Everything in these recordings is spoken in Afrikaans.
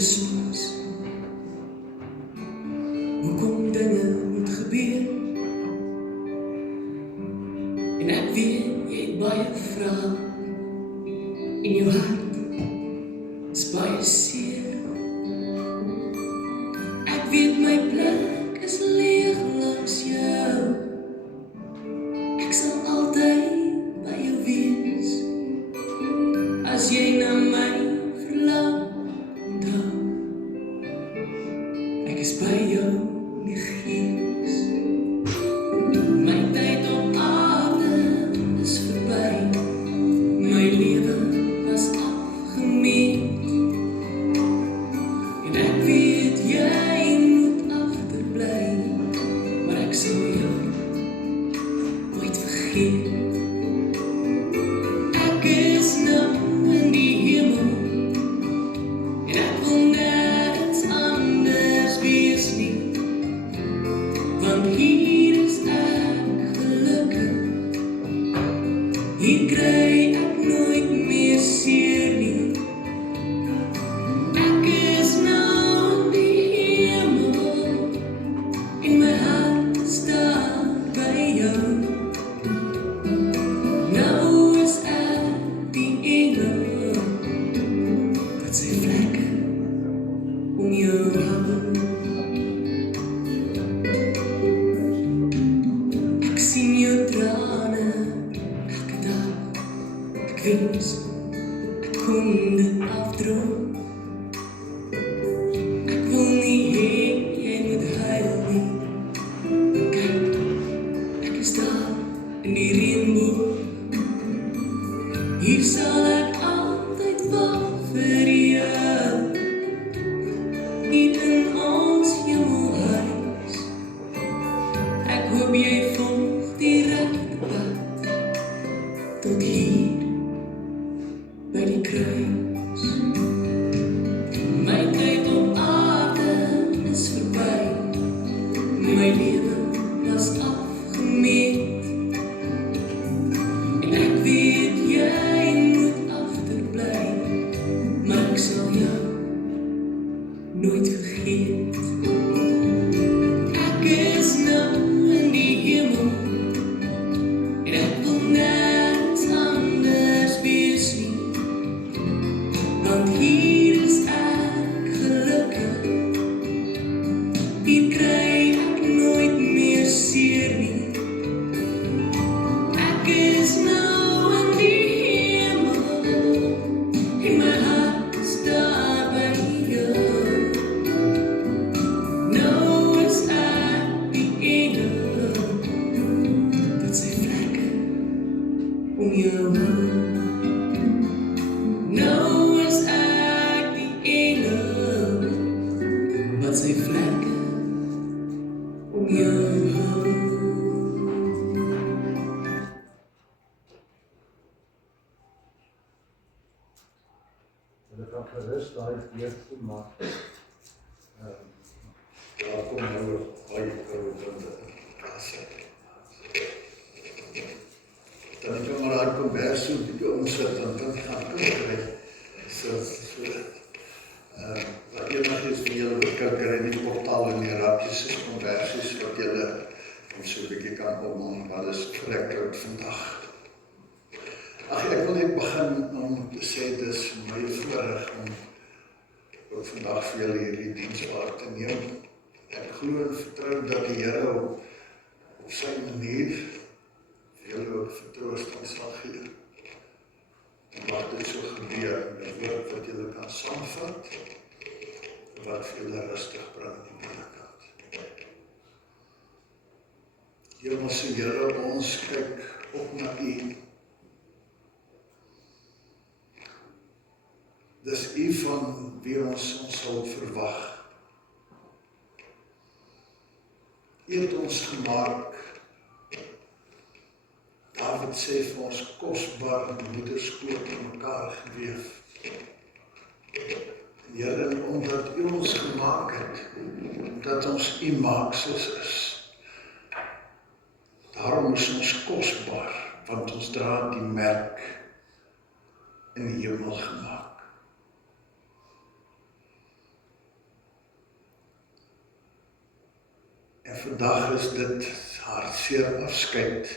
soms hoekom dinge moet gebeur. En ek weet jy het baie vrae en jou hart is baie seer. Ek weet my plek is leeg langs jou. Ek sal altyd by jou wees. As jy na my verlang, onthou ek is by jou in die gees. My tyd op aarde is verby. My lewe was afgemeet. En ek weet jy moet agterbly, maar ek sal jou nooit vergeet. Ek is nou in die hemel en ek wil nergens anders wees nie, want hier is ek gelukkig. Hier kry ek nooit meer seer nie. Ek is nou in die hemel en my hart staan by jou. Nou is ek die engel wat sy vlekke om jou hou. Ek sien jou trane elke dag. Ek wens ek kon dit afdroog. Ek wil nie hê jy moet huil nie. Kyk, ek is daar in die reënboog. Hier sal ek altyd wag vir jou. Hier in ons hemelhuis. Ek hoop jy volg die regte pad tot hier by die kruis. My tyd op aarde is verby. My lewe was afgemeet. En ek weet jy moet agterbly, maar ek sal jou nooit vergeet. Ek is nou in die hemel en ek wil nergens anders wees nie, want hier is ek gelukkig. Hier kry ek nooit meer seer nie. Ek is nou in die hemel en my hart is daar by jou. Nou is ek die engel wat sy vlekke om jou hou. Nou is ek die engel wat sy vlekke om jou hou. Hulle kan gerus daai eerste maak. Ja, kom nou baie koue winde. Dan kan maar daar kom bers so bietjie omsit, dan kan jy gaan kry. Wat enigiets van julle wil kyk in die portaal en die rappies is konversies wat julle so 'n bietjie kan opmaak, wat is verreklik vandag. Ag, ek wil net begin om te sê, dis my voorreg om ook vandag vir julle hierdie diens waar te neem. Ek glo en vertrou dat die Here op sy manier vir julle ook vertroosting sal gee. En wat dit so gebeur, met woord wat julle kan saamvat, wat vir julle rustig bring in die binnekant. Hemelse Here, ons kyk op na U. Dis U van wie ons sal verwag. U het ons gemaak. David sê vir ons kosbaar moederskoot in mekaar geweef. Here, omdat U ons gemaak het, omdat ons U maaksels is. Daarom is ons kosbaar, want ons dra die merk in die hemel gemaak. vandag is dit hartseer afskeid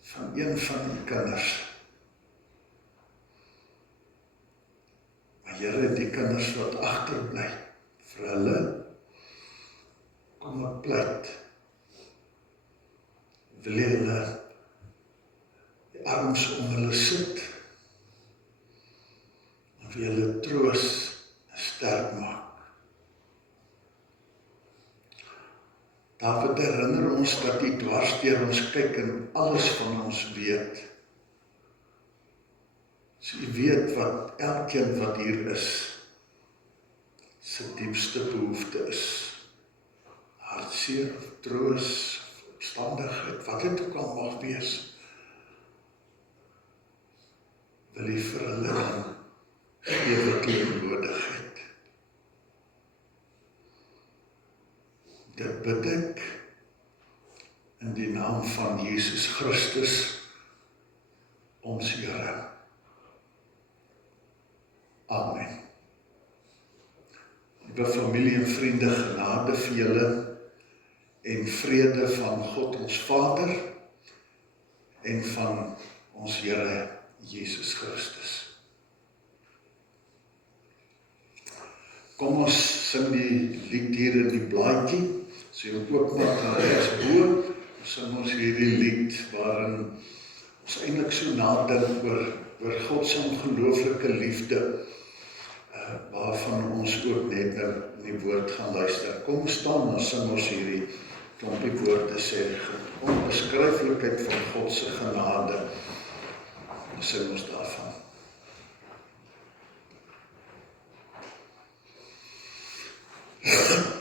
van een van die kinders. Maar Here, die kinders wat agterbly, vir hulle kom ek pleit. Wil jy hulle die arms om hulle sit, en wil jy hulle troos en sterk maak. David herinner ons dat hy dwars deur ons kyk en alles van ons weet. So jy weet wat elkeen wat hier is, sy diepste behoefte is. Hartseer, of troos, of opstandigheid, wat dit ook al mag wees, wil jy vir hulle dan gee wat hulle nodig het. Dit bid ek in die naam van Jesus Christus, ons Here. Amen. Liewe familie en vriende, genade vir julle en vrede van God ons Vader en van ons Here Jesus Christus. Kom ons sing die lied hier in die blaadjie. So jy ook maar daar rechts bo, sing ons hierdie lied waarin ons eintlik so nadink oor God se ongelooflike liefde, waarvan ons ook net nou in die woord gaan luister. Kom staan en sing ons hierdie klompie woorde sê, onbeskryflikheid van God se genade. Sing ons daarvan. Good.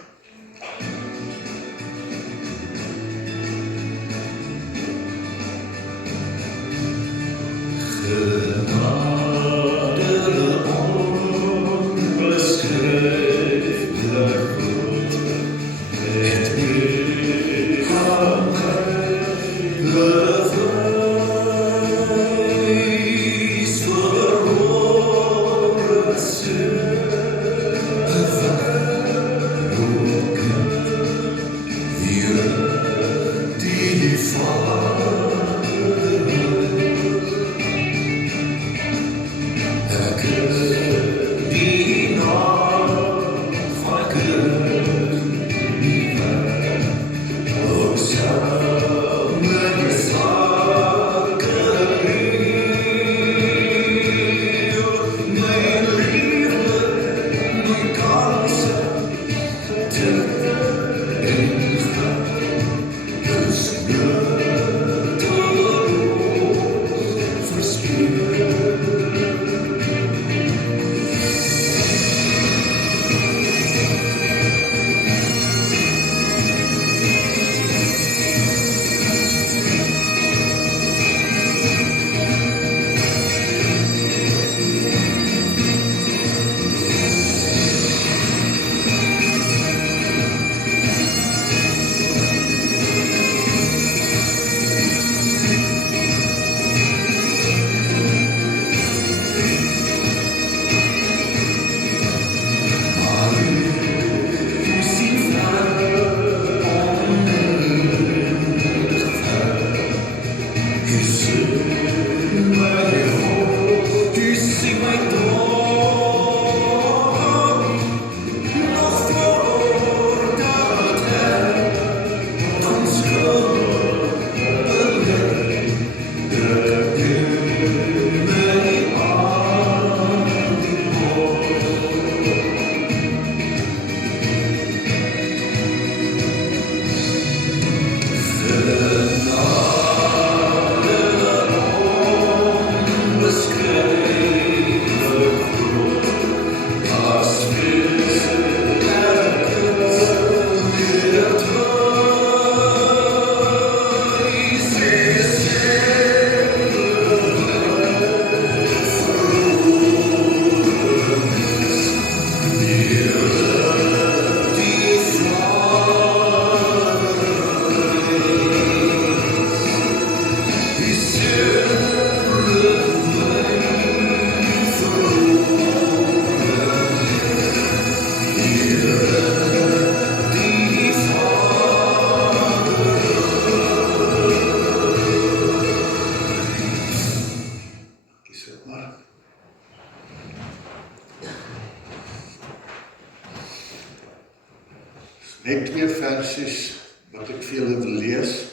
lees.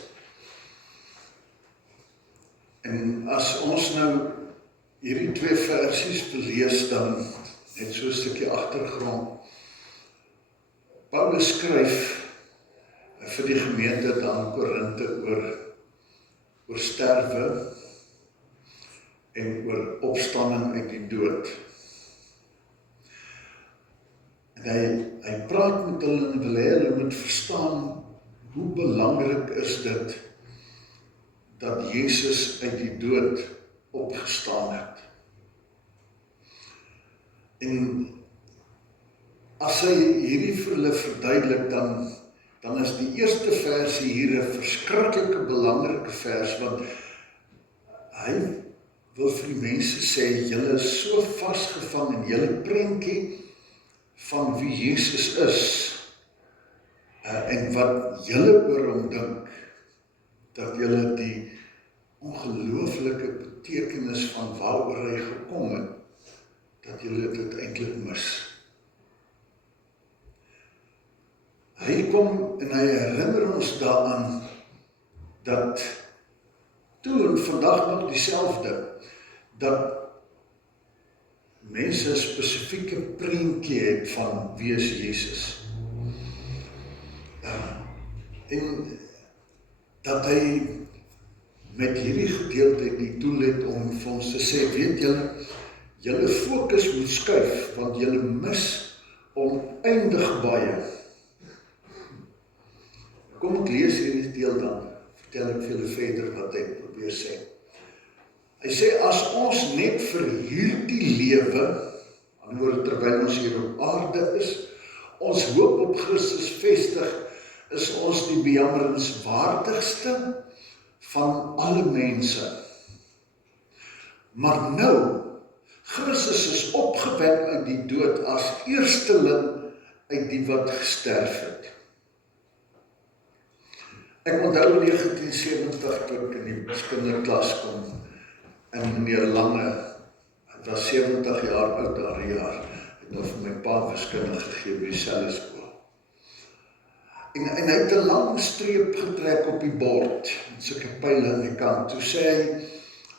En as ons nou hierdie 2 versies belees, dan net so 'n stukkie agtergrond. Paulus skryf vir die gemeente dan Korinthe oor sterwe en oor opstanding uit die dood. En hy praat met hulle en wil hê hulle moet verstaan hoe belangrik is dit dat Jesus uit die dood opgestaan het. En as hy hierdie vir hulle verduidelik, dan is die eerste versie hier 'n verskriklike belangrike vers, want hy wil vir die mense sê, julle is so vasgevang in julle prentjie van wie Jesus is, en wat julle oor hom dink, dat julle die ongelooflike betekenis van waaroor hy gekom het, dat julle dit eintlik mis. Hy kom en hy herinner ons daaraan dat toe en vandag nog dieselfde, dat mense 'n spesifieke prentjie het van wie is Jesus. En dat hy met hierdie gedeelte die doel het om vir ons te sê, weet julle fokus moet skuif, want julle mis oneindig baie. Kom ek lees hierdie deel dan, vertel ek vir julle verder wat hy probeer sê. Hy sê, as ons net vir hierdie lewe, aan die woorde terwyl ons hier op aarde is, ons hoop op Christus vestig, is ons die bejammerenswaardigste van alle mense. Maar nou, Christus is opgewek uit die dood as eersteling uit die wat gesterf het. Ek onthou in 1970 toe ek in die kinderklas kom, en meneer Lange, het was 70 jaar oud daardie jaar, het nou vir my pa wiskunde gegee by dieselfde skool. En hy het 'n lang streep getrek op die bord, met sulke pyle aan die kant. Toe sê hy,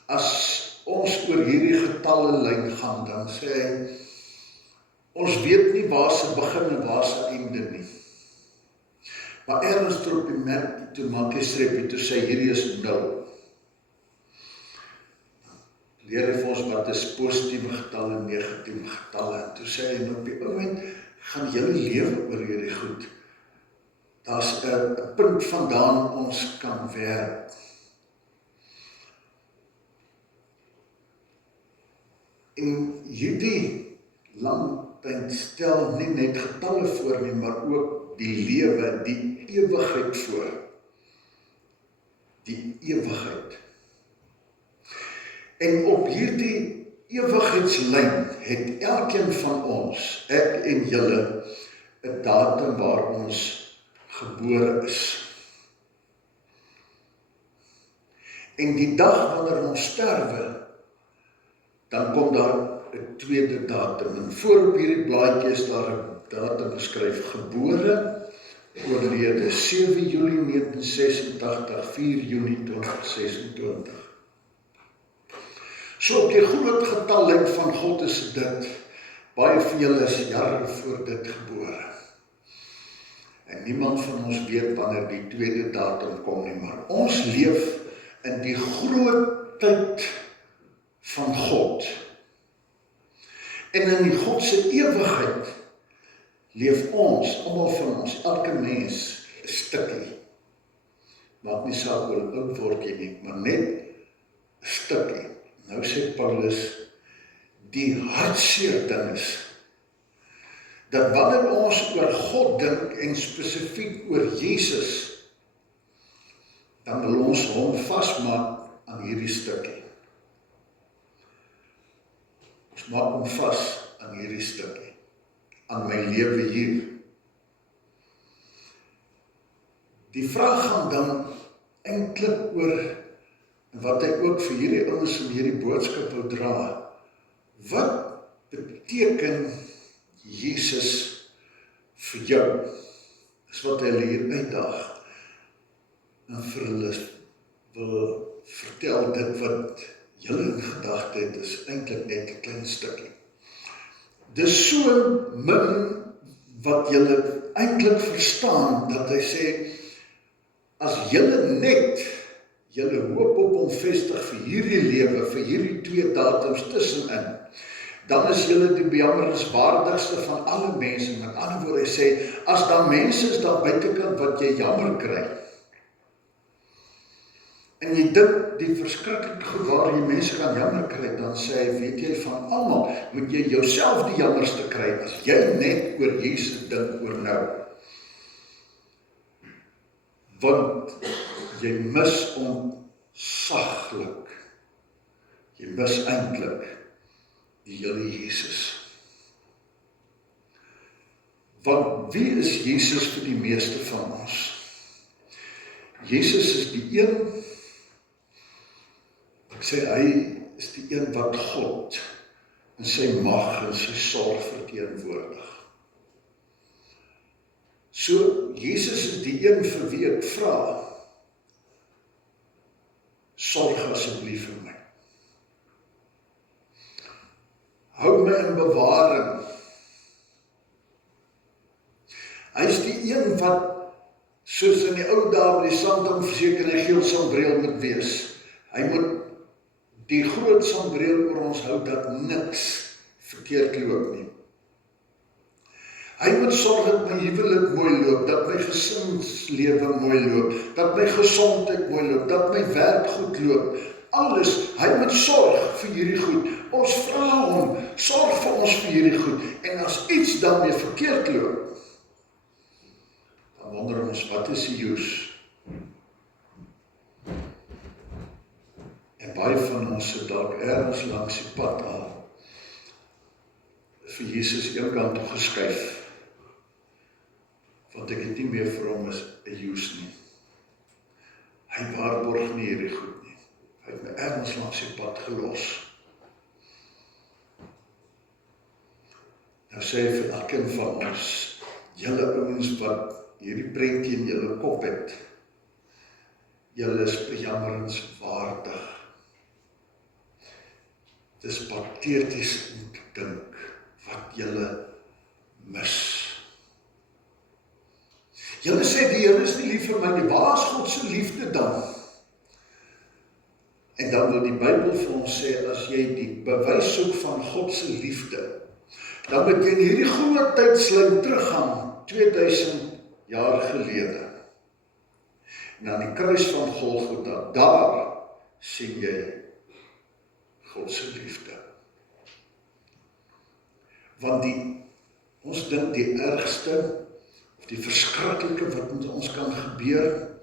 as ons oor hierdie getalle lyn gaan, dan sê hy, ons weet nie waar se begin en waar se einde nie. Maar ergens toe op die merk, toe maak hy streepie, toe sê hierdie is 0. Leer hy vir ons wat is positiewe getalle en negatiewe getalle. En toe sê hy, en op die oomblik gaan julle lewe oor hierdie goed. Daar's 'n punt vandaan ons kan werk. En hierdie langtyd stel nie net getalle voor nie, maar ook die lewe, die ewigheid voor. Die ewigheid. En op hierdie ewigheidslyn het elkeen van ons, ek en julle, 'n datum waar ons gebore is. En die dag wanneer ons sterwe, dan kom daar 'n tweede datum. En voor op hierdie blaadjie is daar 'n datum geskryf, gebore, oorlede 7 Julie 1986, 4 Junie 2026. So op die groot getallyn van God is dit, baie van julle is jare voor dit gebore. En niemand van ons weet wanneer die tweede datum kom nie, maar ons leef in die groot tyd van God. En in die God se ewigheid leef ons, almal van ons, elke mens, 'n stukkie. Maak nie saak hoe oud word jy nie, maar net 'n stukkie. Nou sê Paulus, die hartseer ding is, dat wanneer ons oor God dink en spesifiek oor Jesus, dan wil ons hom vasmaak aan hierdie stukkie. Ons maak hom vas aan hierdie stukkie, aan my lewe hier. Die vraag gaan dan eintlik oor, en wat ek ook vir hierdie ouens in hierdie boodskap wil dra, wat beteken Jesus vir jou? Dis wat hy hier uitdaag. en vir hulle wil vertel dit wat julle in gedagte het, is eintlik net 'n klein stukkie. Dis so min wat julle eintlik verstaan, dat hy sê, as julle net julle hoop op hom vestig vir hierdie lewe, vir hierdie 2 datums tussenin, dan is julle die bejammerenswaardigste van alle mense. Met ander woorde, hy sê, as daar mense is daar buitekant wat jy jammer kry, en jy dink die verskriklike goed waar jy mense kan jammer kry, dan sê hy, weet jy, van almal moet jy jouself die jammerste kry, as jy net oor Jesus dink oor nou. Want jy mis ontsaglik, jy mis eintlik die Here Jesus. Want wie is Jesus vir die meeste van ons? Jesus is die een, ek sê hy is die een wat God in sy mag en sy sorg verteenwoordig. So, Jesus is die een vir wie ek vra, sorg asseblief vir my. Hou my in bewaring. Hy is die een wat, soos in die ou dae met die sandam verseker en geel sambreel moet wees. Hy moet die groot sambreel oor ons hou dat niks verkeerd loop nie. Hy moet sorg dat my huwelik mooi loop, dat my gesinslewe mooi loop, dat my gesondheid mooi loop, dat my werk goed loop. Alles, hy moet sorg vir hierdie goed. Ons vra hom, sorg vir ons vir hierdie goed. En as iets daarmee verkeerd loop, dan wonder ons, wat is die use? En baie van ons sit dalk ergens langs die pad al vir Jesus eenkant toe geskuif, want ek het nie meer vir hom as 'n use nie. Hy waarborg nie hierdie goed nie. Hy het my ergens langs die pad gelos. Nou sê hy vir elkeen van ons, julle ouens wat hierdie prentjie in julle kop het, julle is bejammerenswaardig. Het is pateties om te dink wat julle mis. Julle sê die Here is nie lief vir my nie, waar is God se liefde dan? En dan wil die Bybel vir ons sê, as jy die bewys soek van God se liefde, dan moet jy in hierdie groot tydslyn teruggaan, 2000 jaar gelede. En aan die kruis van Golgotha, daar sien jy God se liefde. Want ons dink die ergste, of die verskriklike wat met ons kan gebeur,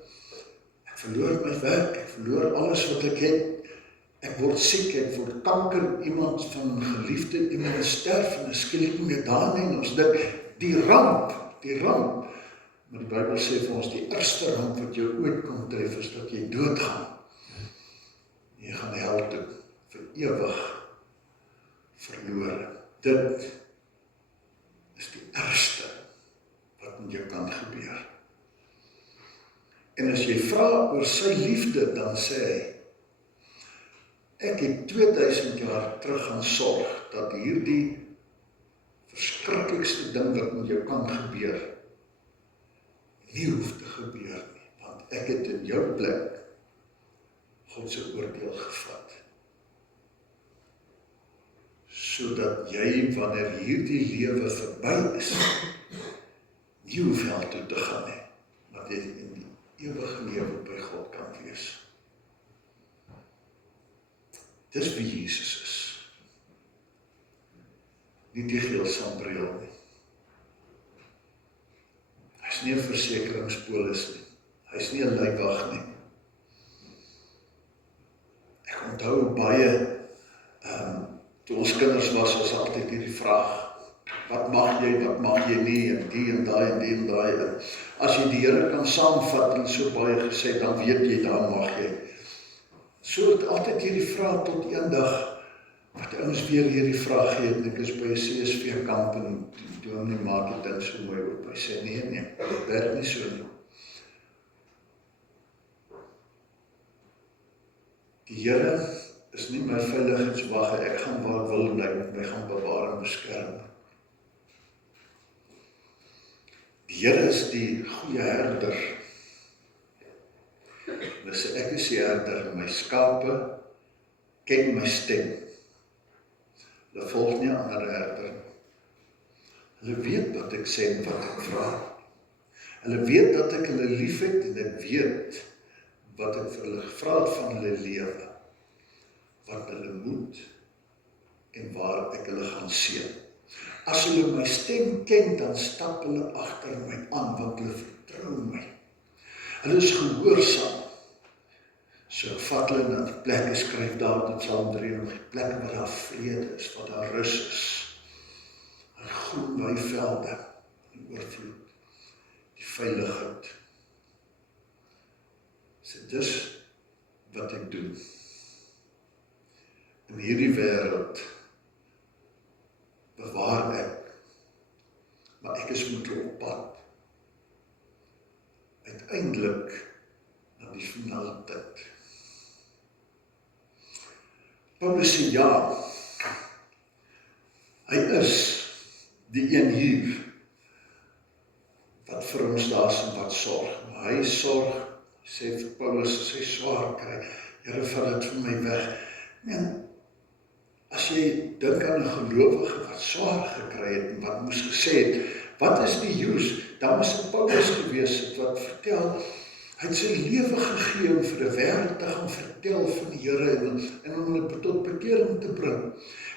ek verloor my werk, ek verloor alles wat ek het, ek word siek, ek word kanker, iemand van geliefde, iemand sterf, en skielik nie meer daar nie, en ons dink, die ramp, maar die Bybel sê vir ons, die eerste ramp wat jou ooit kan tref, is dat jy doodgaan. Jy gaan hel toe, vir ewig verloor. Dit is die ergste wat met jou kan gebeur. En as jy vra oor sy liefde, dan sê hy, ek het 2000 jaar terug gaan sorg, dat hierdie verskriklikste ding wat met jou kan gebeur, nie hoef te gebeur nie, want ek het in jou plek God se oordeel gevat. Sodat jy, wanneer hierdie lewe verby is, nie hoef hel toe te gaan nie, maar jy in die ewige lewe by God kan wees. Dis wie Jesus is. Nie die geel sambreel nie. Hy is nie 'n versekeringspolis nie. Hy is nie 'n leiwag nie. Ek onthou baie, toe ons kinders was altyd hierdie vraag, wat mag jy nie, en die en daai en die en daai. En as jy die Here kan saamvat en so baie gesê, dan weet jy, dan mag jy. So het altyd hierdie vraag tot eendag, wat ouens weer hierdie vraag gee, en ek is by 'n CSV kamp, en die dominee maak die ding so mooi op, hy sê, nee, dit werk nie so nie. Die Here is nie my veiligheidswag, ek gaan waar wil en hy moet my gaan bewaar en beskerm. Die Here is die goeie herder. Hulle sê, ek is die herder, my skape ken my stem. Hulle volg nie 'n ander herder nie. Hulle weet wat ek sê en wat ek vra. Hulle weet dat ek hulle lief het en ek weet wat ek vir hulle gevra het van hulle lewe. Wat hulle moet en waar ek hulle gaan seën. As hulle my stem ken, dan stap hulle agter my aan, want hulle vertrou my. Hulle is gehoorsaam. So vat hulle na die plekke, skryf daar in Psalm 3, die plekke waar daar vrede is, waar daar rus is. En groen weivelde en oorvloed. Die veiligheid. So dis wat ek doen. In hierdie wêreld bewaar ek, maar ek is moet op pad. Uiteindelik na die finale tyd. Paulus sê ja, hy is die een hier wat vir ons daar is en wat sorg. Maar hy sorg, sê vir Paulus, as hy swaar kry, Here, vat dit vir my weg. En as jy dink aan 'n gelowige wat swaar gekry het en wat moes gesê het, wat is die use? Daar was 'n Paulus gewees wat vertel, hy het sy lewe gegee om vir 'n wêreld te gaan vertel van die Here en om hulle tot bekering te bring.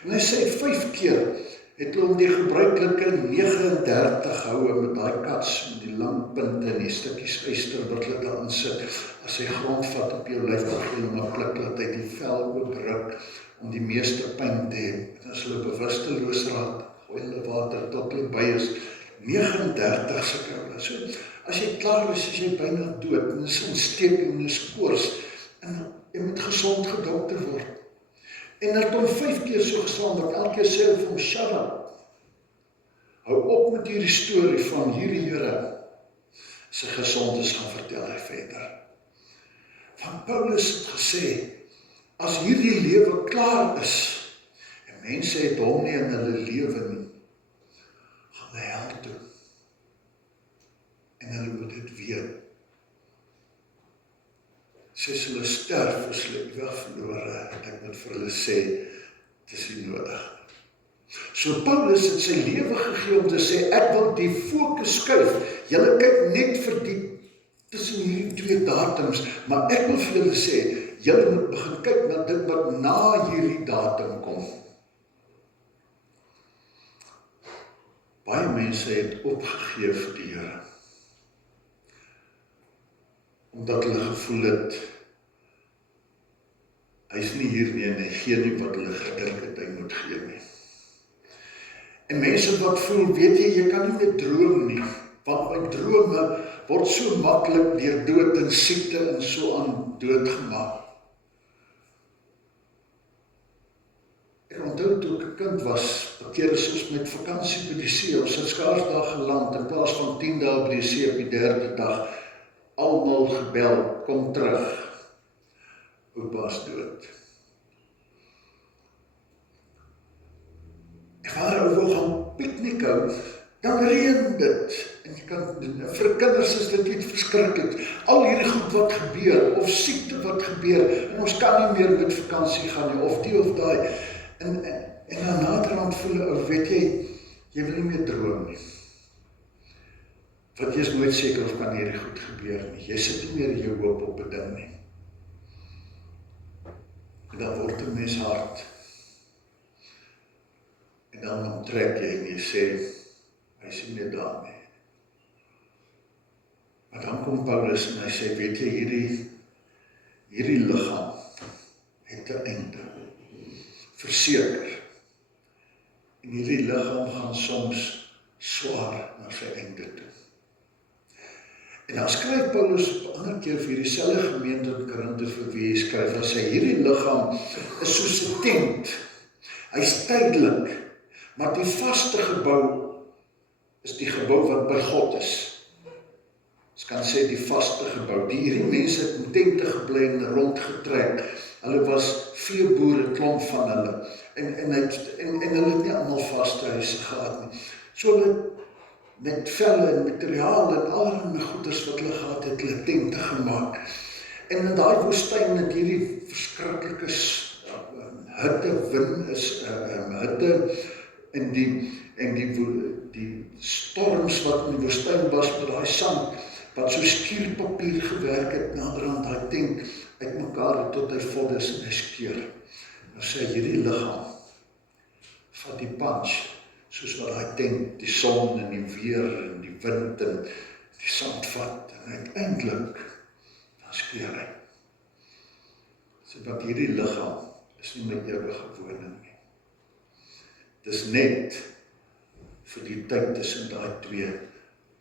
En hy sê 5 keer het hulle om die gebruikelike 39 houe met daai kats met die lang punte en die stukkies yster wat hulle daarin sit. As hy grond vat op jou lyf, dan gee hom 'n klik, laat hy die vel oopruk om die meeste pyn te hê. En as hulle bewusteloos raak, gooi hulle water tot hulle by is. 39 sekonde. So, as jy klaar is, is jy byna dood, en is ontsteking, en is koors, en jy moet gesond gedokter word. En hy het hom 5 keer so geslaan, dat elke keer sê hy vir hom, shut up. Hou op met hierdie storie van hierdie Here, sy gesond is, gaan vertel hy verder. Van Paulus het gesê, as hierdie lewe klaar is, en mense het hom nie in hulle lewe nie, gaan hy hel toe. En hulle moet dit weet. Soos hulle sterf, is hulle ewig verlore, en ek moet vir hulle sê, dit is nie nodig. So Paulus het sy lewe gegee om te sê, ek wil die fokus skuif. Julle kyk net vir die tussen hierdie 2 datums, maar ek wil vir julle sê, julle moet begin kyk na dit wat na hierdie datum kom. Baie mense het opgegee vir die Here. Omdat hulle gevoel het, hy is nie hier nie en hy gee nie wat hulle gedink het hy moet gee nie. En mense wat voel, weet jy kan nie meer droom nie, want my drome word so maklik deur dood en siekte en so aan dood gemaak. Ek onthou toe ek 'n kind was, 'n keer is ons met vakansie by die see, ons het skaars daar geland, in plaas van 10 dae by die see op die 3de dag, almal gebel, kom terug, oupa is dood. En waar ou wil gaan piknik hou, dan reën dit, en jy kan, vir kinders is dit iets verskriklik, al hierdie goed wat gebeur, of siekte wat gebeur, en ons kan nie meer met vakansie gaan nie, of die of daai, en dan naderhand voel, weet jy wil nie meer droom nie. Want jy is nooit seker of kan hierdie goed gebeur nie. Jy sit nie meer jou hoop op 'n ding nie. En dan word 'n mens hard. En dan onttrek jy en jy sê, hy is nie meer daar nie. Maar dan kom Paulus en hy sê, weet jy, hierdie liggaam het 'n einde. Verseker. En hierdie liggaam gaan soms swaar na sy einde toe. En dan skryf Paulus op 'n ander keer vir hierdie selfde gemeente in Korinthe vir wie hy skryf, hy sê, hierdie liggaam is soos 'n tent. Hy's tydelik, maar die vaste gebou is die gebou wat by God is. Ons kan sê die vaste gebou. Hierdie mense het in tente gebly en rondgetrek Hulle was veeboere, klomp van hulle. En hulle het nie allemaal vaste huise gehad nie. So hulle met velle en materiaal en allerlei goeders wat hulle gehad het, hulle tente gemaak. En in daai woestyn het hierdie verskriklike hitte, wind is hitte en die storms wat in die woestyn was met daai sand, wat so skierpapier gewerk het, naderhand daai tent uitmekaar het tot hy vol is en hy skeur. Nou sê hierdie liggaam van die punch, soos wat daai tent, die son en die weer en die wind en die sand vat, en uiteindelik dan skeur hy. So wat hierdie liggaam is nie my ewige woning nie. Dis net vir die tyd tussen daai twee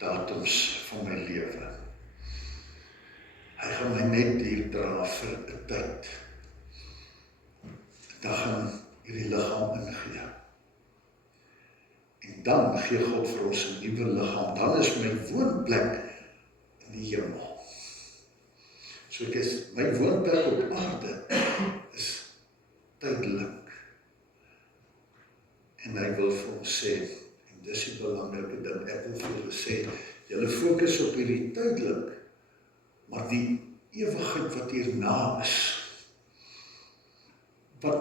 datums van my lewe. Hy gaan my net hier dra vir 'n tyd. Dan gaan hierdie liggaam ingee. En dan gee God vir ons 'n nuwe liggaam. Dan is my woonplek in die hemel. So ek is, my woonplek op aarde is tydelik. En hy wil vir ons sê, en dis die belangrike ding, ek wil vir julle sê, julle fokus op hierdie tydelik, maar die ewigheid wat hierna is, wat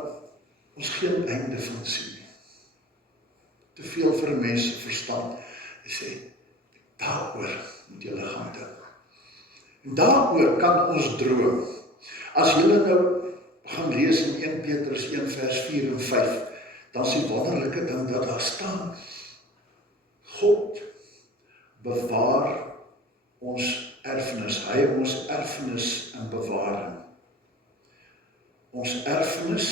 ons geen einde van sien nie. Te veel vir mense verstand, en sê, daaroor moet julle gaan dink. En daaroor kan ons droom. As julle nou gaan lees in 1 Petrus 1 vers 4 en 5, dan is die wonderlike ding dat daar staan, God bewaar ons erfenis, hy ons erfenis in bewaring. Ons erfenis,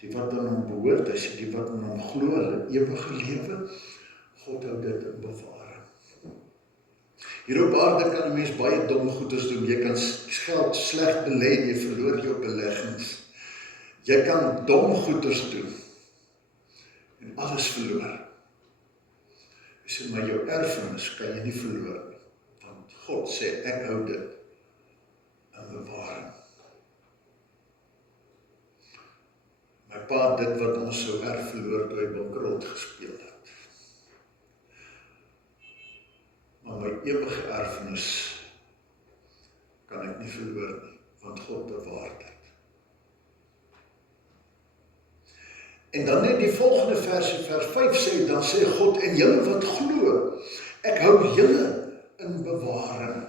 die wat aan hom behoort, hy sê die wat aan hom glo, hulle ewige lewe, God hou dit in bewaring. Hier op aarde kan 'n mens baie dom goeders doen, jy kan geld sleg belê en jy verloor jou beleggings. Jy kan dom goeders doen, en alles verloor. Hy sê, maar jou erfenis kan jy nie verloor nie, want God sê, ek hou dit in bewaring. My pa het dit wat ons sou erg verloor toe hy bankrot gespeel het. Maar my ewige erfenis kan ek nie verloor nie, want God bewaar dit. En dan net die volgende versie, vers 5 sê, dan sê God, en julle wat glo, ek hou julle in bewaring.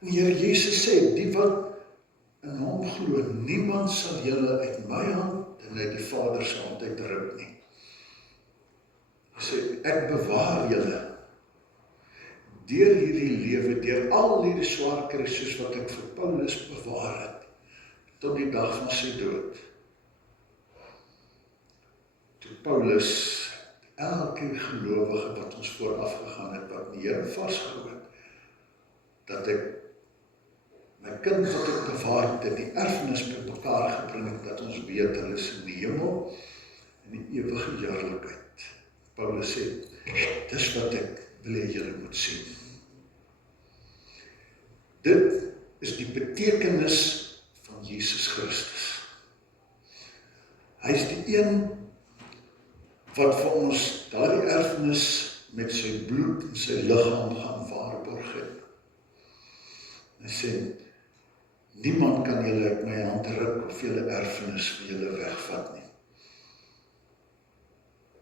En die Here Jesus sê, die wat in hom glo, niemand sal julle uit my hand en uit die Vader se hand uitruk nie. Hy sê, ek bewaar julle deur hierdie lewe, deur al hierdie swaar kry soos wat ek vir Paulus bewaar het, tot die dag van sy dood. Toe Paulus, elke gelowige wat ons vooraf gegaan het, wat die Here vasgehou het, dat ek my kind wat ek bewaar het, die erfenis by mekaar gebring het, dat ons weet, hulle is in die hemel, in die ewige heerlikheid. Paulus sê, dis wat ek wil hê julle moet sien. Dit is die betekenis van Jesus Christus. Hy is die een wat vir ons daardie erfenis met sy bloed en sy liggaam gaan waarborg het. Hy sê, niemand kan julle uit my hand ruk of julle erfenis vir julle wegvat nie.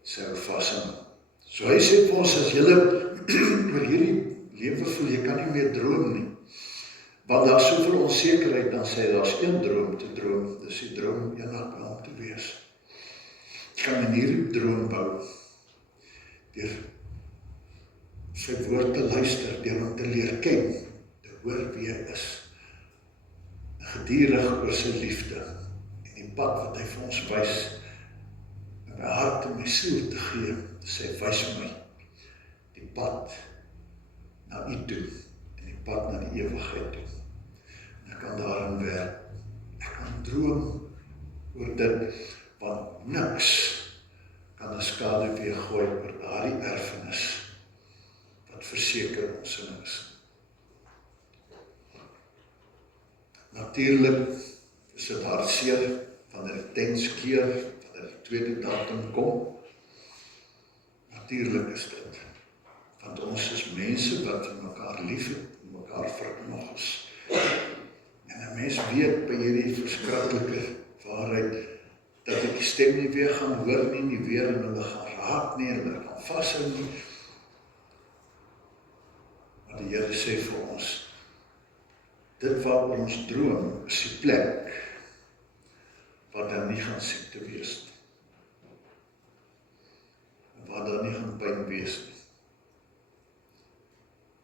Sê hou vas aan. So hy sê vir ons, as julle oor hierdie lewe voel, jy kan nie meer droom nie. Want daar is soveel onsekerheid, dan sê daar is een droom te droom, dis die droom eendag by hom te wees. Jy kan in hierdie droom bou, deur sy woord te luister, deur hom te leer ken, te hoor wie hy is, gedurig oor sy liefde, en die pad wat hy vir ons wys, in my hart en my siel te gee, sê, wys my die pad na u toe, en die pad na die ewigheid toe. En ek kan daarin werk, ek kan droom oor dit, want niks kan 'n skade weer gooi oor daardie erfenis, wat verseker ons in is. Natuurlik is dit hartseer, wanneer die tens keer, wanneer die tweede datum kom. Natuurlijk is dit, want ons is mense wat mekaar lief het, mekaar verknog is. En 'n mens weet by hierdie verskriklike waarheid, dat ek die stem nie weer gaan hoor nie weer en hulle gaan raak nie, en hulle gaan vashou nie. Maar die Here sê vir ons, dit wat ons droom, is die plek, waar daar nie gaan siekte wees nie. En waar daar nie gaan pyn wees nie.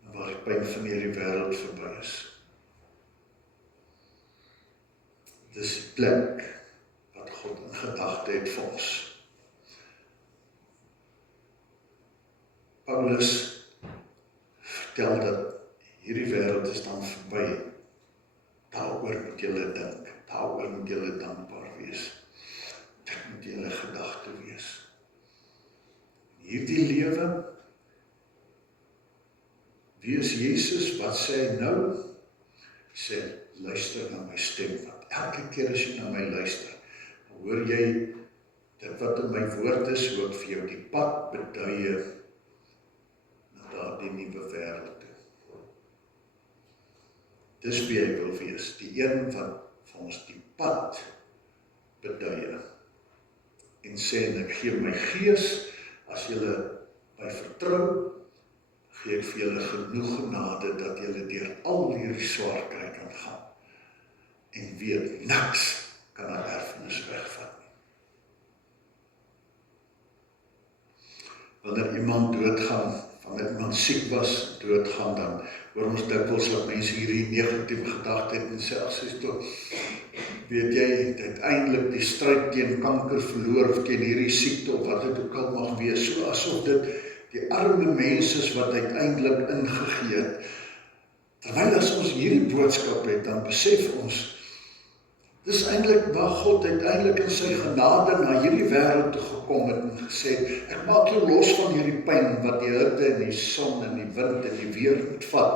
En waar die pyn van hierdie wêreld verby is. Dis die plek wat God in gedagte het vir ons. Paulus vertel dat hierdie wêreld is dan verby. Daaroor moet julle dink, daaroor moet julle dankbaar wees. Dit moet julle gedagte wees. Hierdie lewe, wie is Jesus, wat sê hy nou? Sê, luister na my stem, want elke keer as jy na my luister, dan hoor jy dit wat in my woord is, hoe ek vir jou die pad beduie na daardie nuwe wêreld toe. Dis wie hy wil wees, die een wat vir ons die pad beduie en sê, en ek gee my gees, as julle my vertrou, gee ek vir julle genoeg genade, dat julle deur al hierdie swaar kry kan gaan, en weet, niks kan 'n erfenis wegvat nie. Wanneer iemand doodgaan, wanneer iemand siek was, doodgaan, dan hoor ons dikwels dat mense hierdie negatiewe gedagte het en sê, as jy toch, weet jy, uiteindelik die stryd teen kanker verloor, of teen hierdie siekte, of wat dit ook al mag wees, so asof dit die arme mense is wat uiteindelik ingegee het. Terwyl as ons hierdie boodskap het, dan besef ons, dis eintlik waar God uiteindelik in sy genade na hierdie wêreld toe gekom het en gesê, ek maak jou los van hierdie pyn wat die hitte en die son en die wind en die weer moet vat.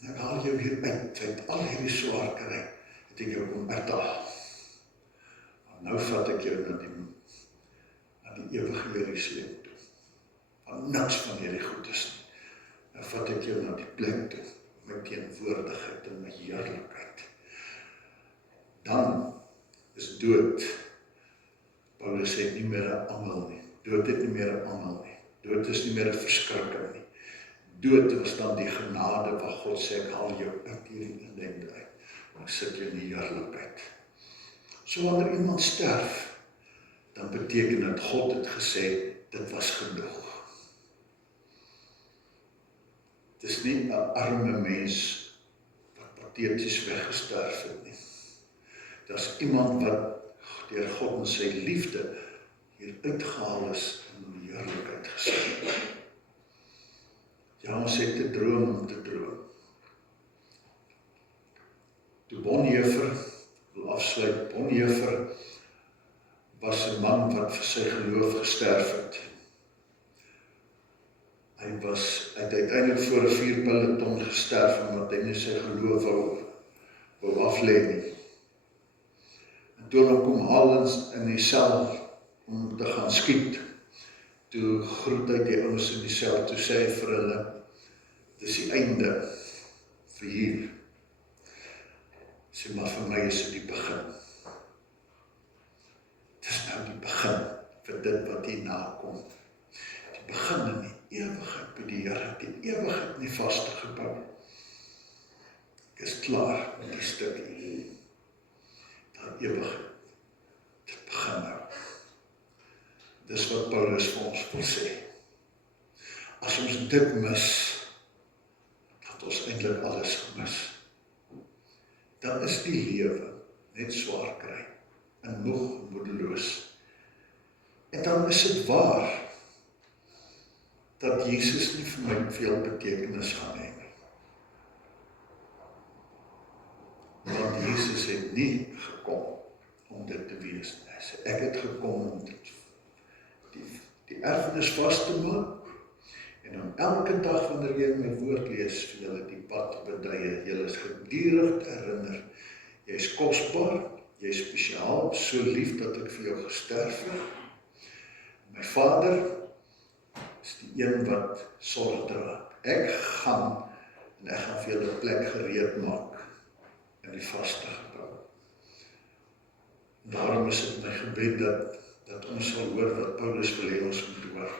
En ek haal jou hier uit al hierdie swaar kry, het ek jou kom uitdaag. Nou vat ek jou na die ewige Jerusalem toe. Van niks van hierdie goedes nie. Nou vat ek jou na die plek toe, my teenwoordigheid en my heerlikheid. Dan is dood, Paulus sê nie meer 'n angel nie, dood het nie meer 'n angel nie, dood is nie meer 'n verskrikking nie, dood was dan die genade wat God sê, ek haal jou uit hierdie ellende uit, ek sit jou in die heerlikheid. So wanneer iemand sterf, dan beteken dit God het gesê, dit was genoeg. Het is nie 'n arme mens wat pateties weggesterf het nie. Dit is iemand wat deur God en sy liefde hier uitgehaal is en in die heerlikheid gesit. Ja, ons het te droom om te droom. Toe Bonhoeffer, wil afsluit, Bonhoeffer was 'n man wat vir sy geloof gesterf het. Hy het uiteindelik voor 'n vuurpeloton gesterf, omdat hy nie sy geloof wou aflê nie. En toe hom kom haal in die sel om te gaan skiet, toe groet hy die ouens in die sel, toe sê hy vir hulle, dis die einde vir hier. Sê, maar vir my is dit die begin. Dis nou die begin vir dit wat hierna kom. Die begin in die ewigheid by die Here, die ewigheid in die vaste gebou. Ek is klaar met die stukkie. Daar ewigheid. Dit begin nou. Dis wat Paulus vir ons wil sê. As ons dit mis, dat ons eintlik alles gemis. Dan is die lewe net swaar kry, en moeg en moedeloos. En dan is dit waar, dat Jesus nie vir my veel betekenis gaan hê nie. Want Jesus het nie gekom om dit te wees nie. Hy sê, ek het gekom om die erfenis vas te maak, en om elke dag wanneer jy my woord lees, vir julle die pad beduie, julle is gedurig te herinner, Jy is kosbaar, jy is spesiaal, so lief dat ek vir jou gesterf het. My Vader is die een wat sorg dra. Ek gaan vir julle 'n plek gereed maak in die vaste gebou. Daarom is dit my gebed dat ons sal hoor wat Paulus wil hê ons moet hoor.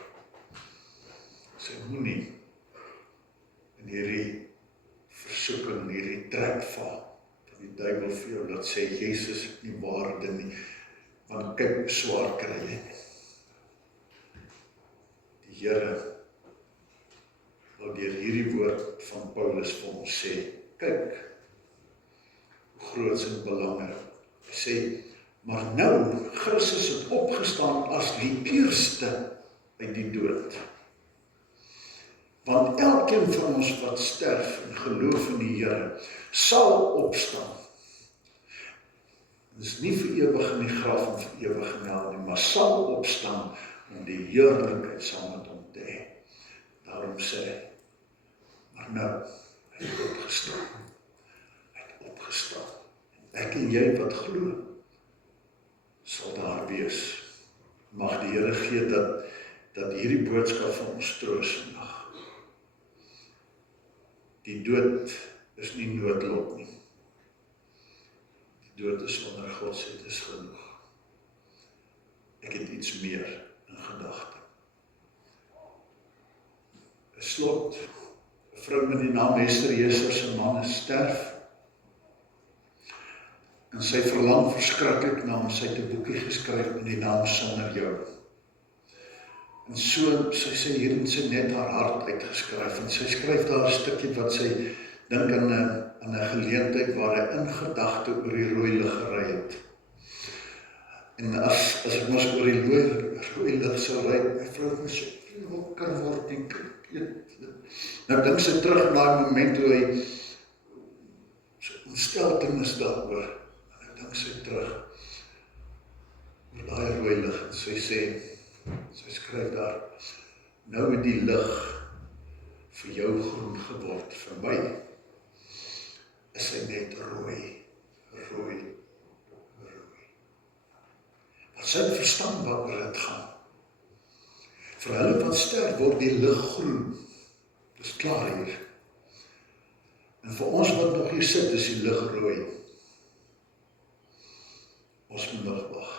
Sy moenie in hierdie versoeking, hierdie trekval van die duiwel vir jou laat sê, Jesus het nie waarde nie, want kyk hoe swaar kry jy. Die Here wil deur hierdie woord van Paulus vir ons sê, kyk hoe groot en belangrik. Hy sê, maar nou, Christus het opgestaan as die eerste uit die dood. Want elkeen van ons wat sterf en geloof in die Here, sal opstaan. Dit is nie vir ewig in die graf en vir ewig in hel nie, maar sal opstaan om die heerlikheid saam met hom te hê. Daarom sê hy, maar nou, hy het opgestaan. Hy het opgestaan. Ek en jy wat glo, sal daar wees. Mag die Here gee dat hierdie boodskap van ons troos vandag. Die dood is nie noodlot nie. Die dood is wanneer God sê, dit is genoeg. Ek het iets meer in gedagte. 'n Slot, 'n vrou met die naam Esther, Jesus se man is sterf. En sy verlang verskriklik na hom, sy het 'n boekie geskryf met die naam Sonder Jou. En so, sy sê hier en sy net haar hart uitgeskryf, en sy skryf daar 'n stukkie wat sy dink aan 'n geleentheid waar hy in gedagte oor die rooi lig gery het. En as ek mos oor die rooi lig sou ry, my vrou het my so wakker word, nou dink sy terug na die moment toe hy so ontsteltenis is daaroor. Dink sy terug oor daai rooi lig en sy sê, sy skryf daar, nou het die lig vir jou groen geword, vir my is hy net rooi. Want sy verstaan waaroor dit gaan. Vir hulle wat sterf word die lig groen. Dis klaar hier. En vir ons wat nog hier sit is die lig rooi. Ons moet nog wag.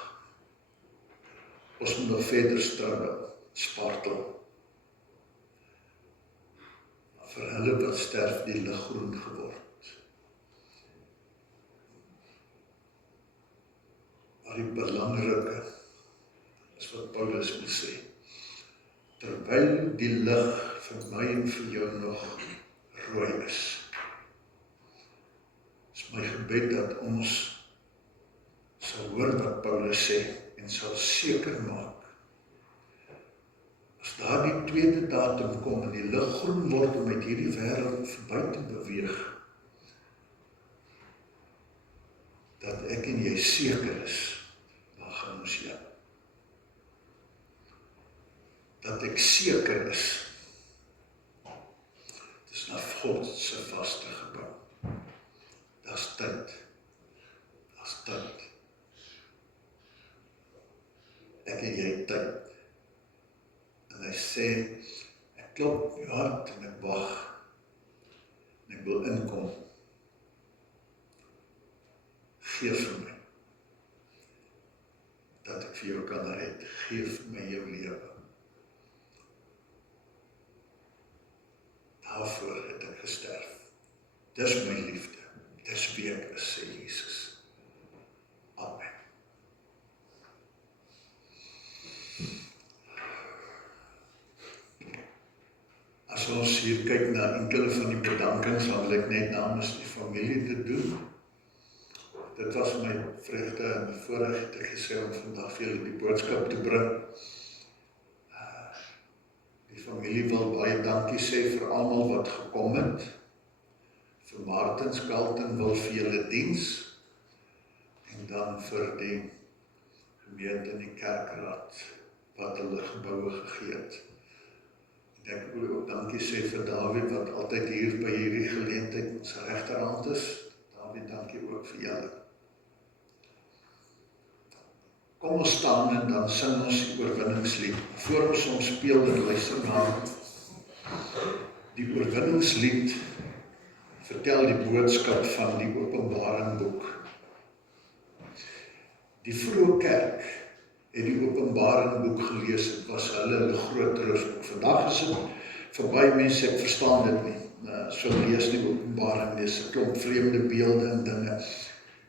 Ons moet nog verder spartel. Maar vir hulle wat sterf die lig groen geword. Maar die belangrike is wat Paulus wil sê. Terwyl die lig vir my en vir jou nog rooi is my gebed dat ons sal hoor wat Paulus sê en sal seker maak, as daar die tweede datum kom en die lig groen word om uit hierdie wêreld verby te beweeg, dat ek en jy seker is, dan gaan ons heen. Dat ek seker is, dit is na God se vaste gebou. Daar's tyd. Ek en jy tyd. En hy sê, ek klop op jou hart en ek wag. En ek wil inkom. Geef vir my. Dat ek vir jou kan red. Geef my jou lewe. Daarvoor het ek gesterf. Dis my liefde. Dis wie ek is, sê Jesus. Amen. As ons hier kyk na enkele van die bedankings, dan wil ek net namens die familie dit doen. Dit was my vreugde en voorreg het ek gesê om vandag vir julle die boodskap te bring. Die familie wil baie dankie sê vir almal wat gekom het. Vir Martins Galton wil vir julle diens. En dan vir die gemeente in die kerkraad wat hulle geboue gegee het. En ek wil ook dankie sê vir David wat altyd hier by hierdie geleentheid ons regterhand is. David, dankie ook ook vir julle. Kom ons staan en dan sing ons die oorwinningslied. Voor ons hom speel en luister na die oorwinningslied, vertel die boodskap van die Openbaring boek. Die vroeë kerk het die Openbaring boek gelees, het was hulle groot troostboek. Vandag is dit vir baie mense, ek verstaan dit nie. So lees die Openbaring, lees 'n klomp vreemde beelde en dinge.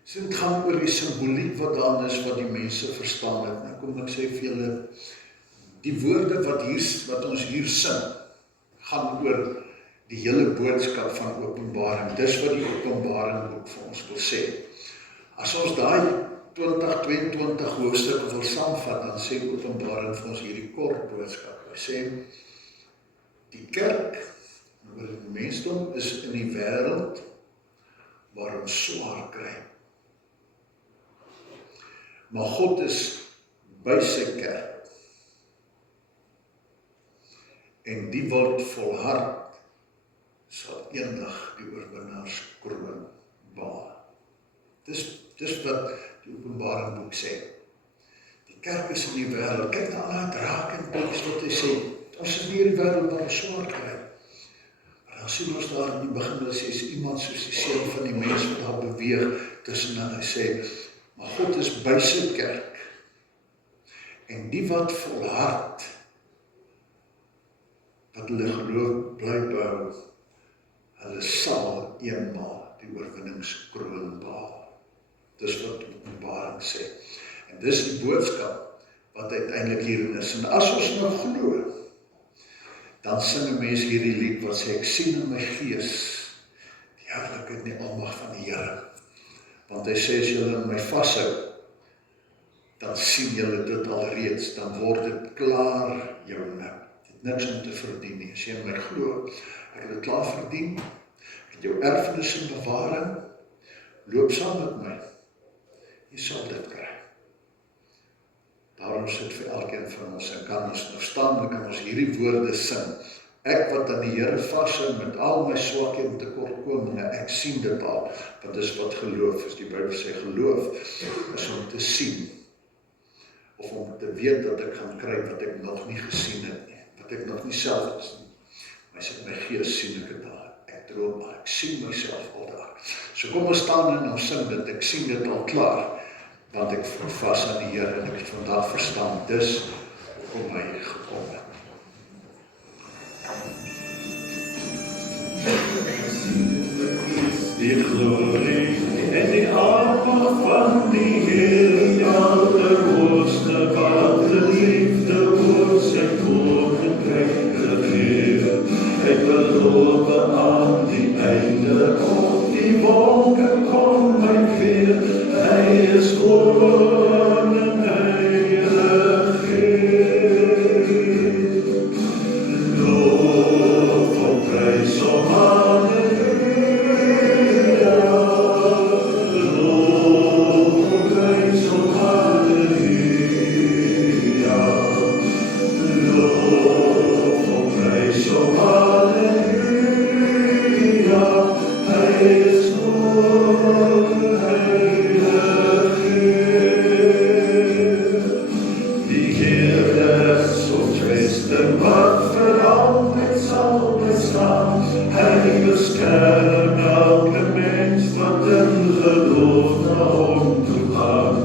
So dit gaan oor die simboliek wat daarin is, wat die mense verstaan het. Nou kom ek sê vir julle, die woorde wat ons hier sing, gaan oor die hele boodskap van Openbaring. Dis wat die Openbaring boek vir ons wil sê. As ons daai 2022 hoofstukke wil saamvat, dan sê Openbaring vir ons hierdie kort boodskap. Hy sê, die kerk, oor die mensdom, is in die wêreld waar ons swaar kry. Maar God is by sy kerk. En die word volhard, sal eendag die oorwinnaarskroon behaal. Dis wat die Openbaring boek sê. Die kerk is in die wêreld. Kyk na al die draak en boeks wat hy sê. Ons is nie in die wêreld waar ons swaar kry. Maar dan sien ons daar in die begin, dat is iemand soos die seun van die mens wat daar beweeg tussen en hy sê, maar God is by sy kerk. En die wat volhard, wat hulle geloof bly bou, hulle sal eenmaal die oorwinningskroon behaal. Dis wat die Openbaring sê. En dis die boodskap wat uiteindelik hierin is. En as ons nou glo, dan sing 'n mens hierdie lied wat sê, ek sien in my gees die heerlikheid en die almag van die Here. Want hy sê, as julle in my vashou, dan sien julle dit alreeds, dan word dit klaar joune. Dit het niks om te verdien nie. As jy in my glo, ek het dit klaar verdien, en jou erfenis en bewaring, loop saam met my. Jy sal dit kry. Daarom sit vir elkeen van ons, en kan ons nog staan, en kan ons hierdie woorde sing. Ek wat aan die Here vashou met al my swakhede en tekortkominge, ek sien dit al, want dis wat geloof is. Die Bybel sê geloof is om te sien, of om te weet dat ek gaan kry wat ek nog nie gesien het nie, wat ek nog nie self is nie. Maar as ek my gees sien ek het al, ek droom al, ek sien myself al daar. So kom ons staan en ons sing dit, ek sien dit al klaar, want ek voel vas aan die Here en ek het vandag verstaan, dis hoekom hy gekom het. Die glorie en die almag van die Here, die Allerhoogste, wat de liefde oor sy koninkryk regeer. Hy beloof aan die einde op die wolke kom my weer. Hy is koning, hy regeer. Loof en prys hom, halleluja. Loof en prys hom, halleluja. Loof en prys hom, halleluja. Hy is koning, hy wat vir altyd sal bestaan. Hy beskerm elke mens wat in geloof na hom toe gaan.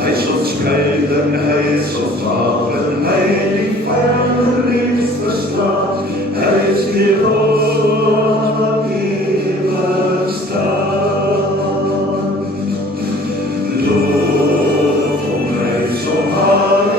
Hy is ons skeiing, hy is ons wapen, hy die vyand reeds verslaan. Hy is die rots wat ewig staan. Loof hom, prys hom, halleluja.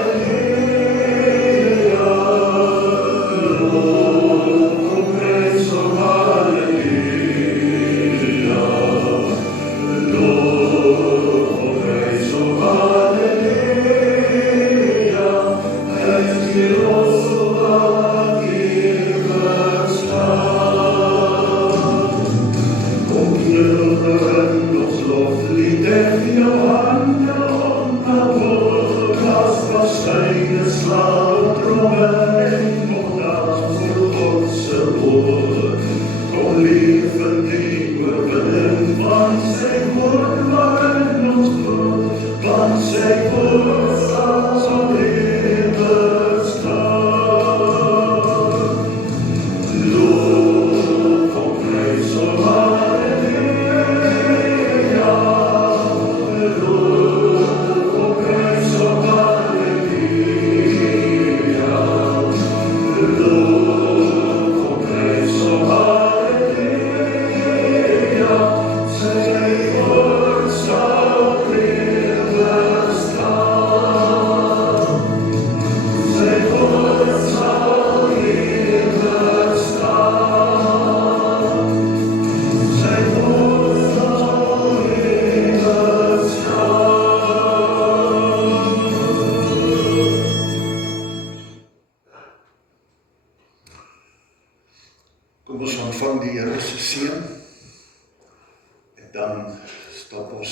stap ons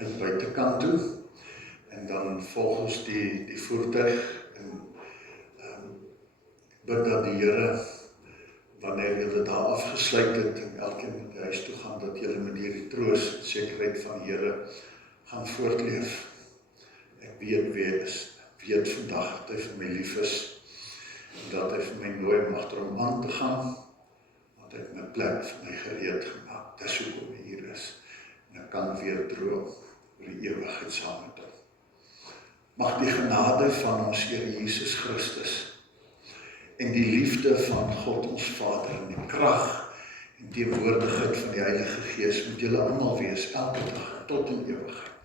uit buitekant toe en dan volg ons die voertuig en bid dat die Here, wanneer julle daar afgesluit het en elkeen met die huis toe gaan, dat julle met hierdie troos en sekerheid van die Here gaan voortleef. Ek weet wie hy is. Ek weet vandag dat hy vir my lief is en dat hy vir my nooi mag om aan te gaan, want hy het my plek vir my gereed gemaak. Dis hoekom hy hier is. En ek kan weer droom oor die ewigheid saam met hom. Mag die genade van ons Here Jesus Christus en die liefde van God ons Vader en die krag en teenwoordigheid van die Heilige Gees met julle almal wees elke dag tot in ewigheid.